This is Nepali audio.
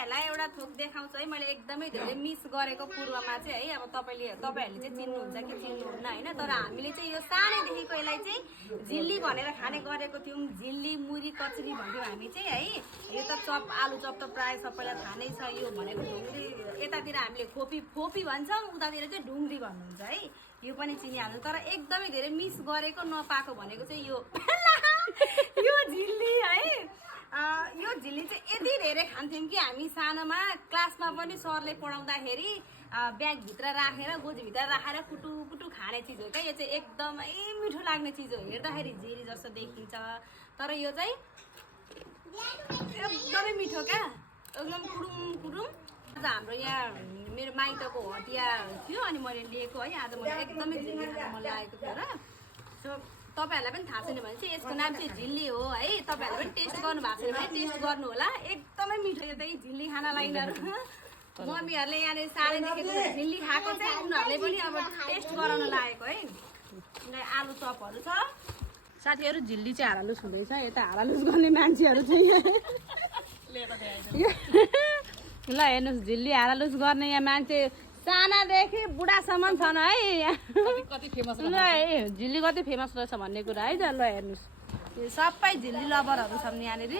तपाईहरुलाई एउटा थोक देखाउँछु है मैले एकदमै धेरै मिस गरेको पूर्वमा चाहिँ है अब तपाईहरुले चाहिँ चिन्नुहुन्छ कि चिन्नुहुन्न हैन तर हामीले चाहिँ यो सानैदेखिको यसलाई चाहिँ झिल्ली भनेर खाने गरेको थियौं झिल्ली मुरी कचरी भन्थ्यौं हामी चाहिँ है यो त चप आलु चप त प्राय सबैलाई थाहा नै छ यो भनेको ढुङ्ग्री यतातिर हामीले फोपी भन्छौं उतातिर चाहिँ ढुङ्ग्री भन्नुहुन्छ है यो पनि चिनिहाल्नु तर एकदमै धेरै मिस गरेको नपाएको भनेको चाहिँ यो यो झिल्ली है यो झिल्ली चाहिँ यति धेरै खान्थ्यौं कि हामी सानोमा क्लासमा पनि सरले पढाउँदाखेरि ब्यागभित्र राखेर गोजीभित्र राखेर कुटु कुटु खाने चिज हो क्या यो चाहिँ एकदमै मिठो लाग्ने चिज हो हेर्दाखेरि झिरी जस्तो देखिन्छ तर यो चाहिँ एकदमै मिठो क्या एकदम कुडुम कुडुम आज हाम्रो यहाँ मेरो माइतको हटिया थियो अनि मैले लिएको है आज मलाई एकदमै झिल्ली खान मन लागेको थियो र सो तपाईहरुलाई पनि थाहा छैन भने चाहिँ यसको नाम चाहिँ झिल्ली हो है तपाईहरुले पनि टेस्ट गर्नु भएको छैन भने टेस्ट गर्नु होला एकदमै मिठो यो चाहिँ झिल्ली खान लागिनहरु मम्मीहरुले यहाँले सानैदेखि झिल्ली खाएको चाहिँ उनीहरुले पनि अब टेस्ट गराउन लागेको है आलु चपहरु छ साथीहरु झिल्ली चाहिँ हारालुस हुँदैछ यता हारालुस गर्ने मान्छेहरु चाहिँ ल हेर्नुस् झिल्ली हारालुस गर्ने यहाँ मान्छे सानादेखि बुढासम्म छन् है कति फेमस ल झिल्ली कति फेमस रहेछ भन्ने कुरा है त ल हेर्नुस् सबै झिल्ली लभरहरु छन् यहाँनिर